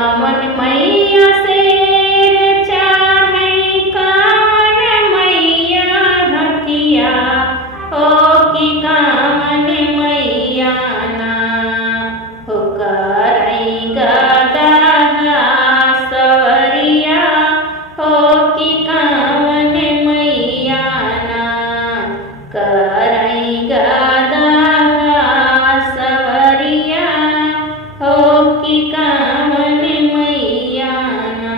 कावन मैया शेर चाहे कावन मैया हथिया हो कि कावन मैया ना हो करई गदा सवरिया हो कि कावन मैया ना करई गदा सवरिया हो कि कावन मैया ना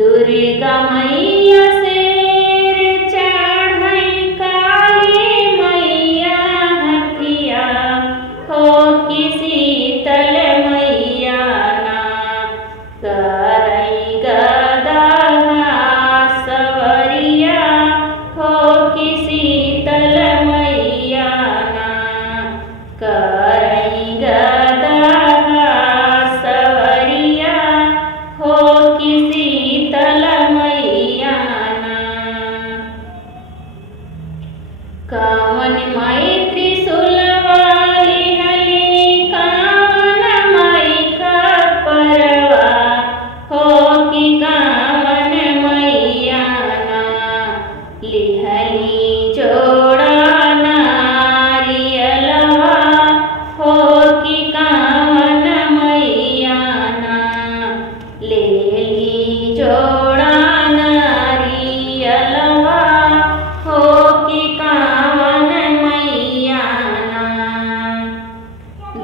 दुर्गा मैया शेर चढ़ई काली मैया हथिया हो कि शीतल मैया ना करई गदा सवरिया हो कि शीतल मैया ना करई गदा सवरिया हो कि शीतल मैया ना कावन माई त्रिशूलवाली हली कावन माई खपरवा हो कि कावन मैया ना लिहली जोड़ा नारियलवा हो कि कावन मैया ना लेली जोड़ा नारियलवा हो कि कावन मैया ना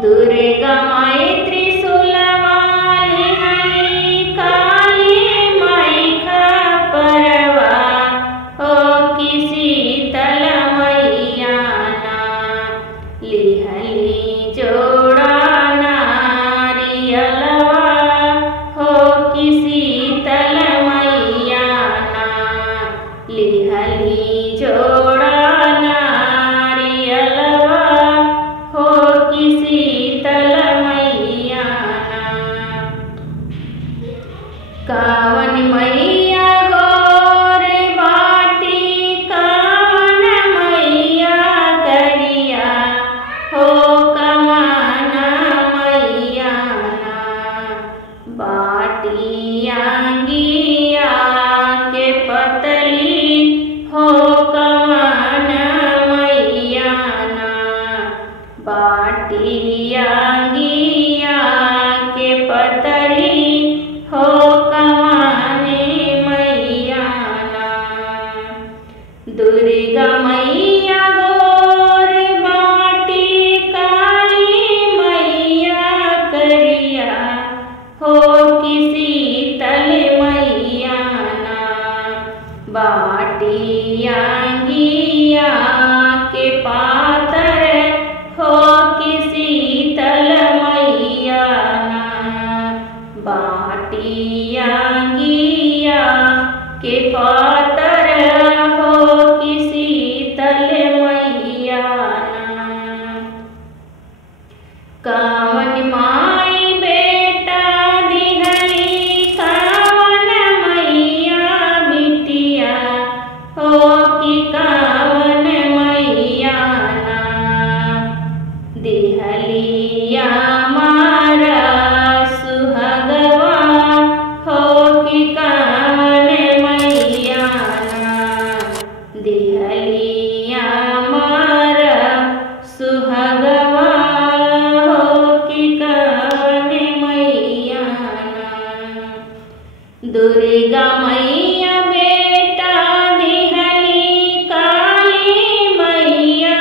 दुर्गा माई त्रिशूलवाली हली काली माई खपरवा हो कि शीतल मैया ना लिहली जोड़ा नारियलवा हो कि शीतल मैया ना लिहली जोड़ा नारियलवा हो कि शीतल मैया ना कावन मैया गौर बाटी कावन मैया करिया हो कमाना मैया ना बाटी आंगिया के पतली हो कमाना मैया ना बाटी आंगिया के पतली हो कमाने मैया ना दुर्गा मैया गौर बाटी काली मैया करिया हो कि शीतल मैया ना बाटी आंगिया के पातर हो कि शीतल मैया ना बाटी आंगिया के पातर हो कि शीतल मैया ना कावन माई बेटा दिहली कावन मैया बिटिया हो कि कावन मैया ना दिहलिया मारा सुहगवा हो कि कावन मैया ना दिहलिया मारा सुहगवा हो कि कावन मैया ना दुर्गा मैया बेटा दिहली काली मैया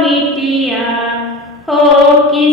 बिटिया हो कि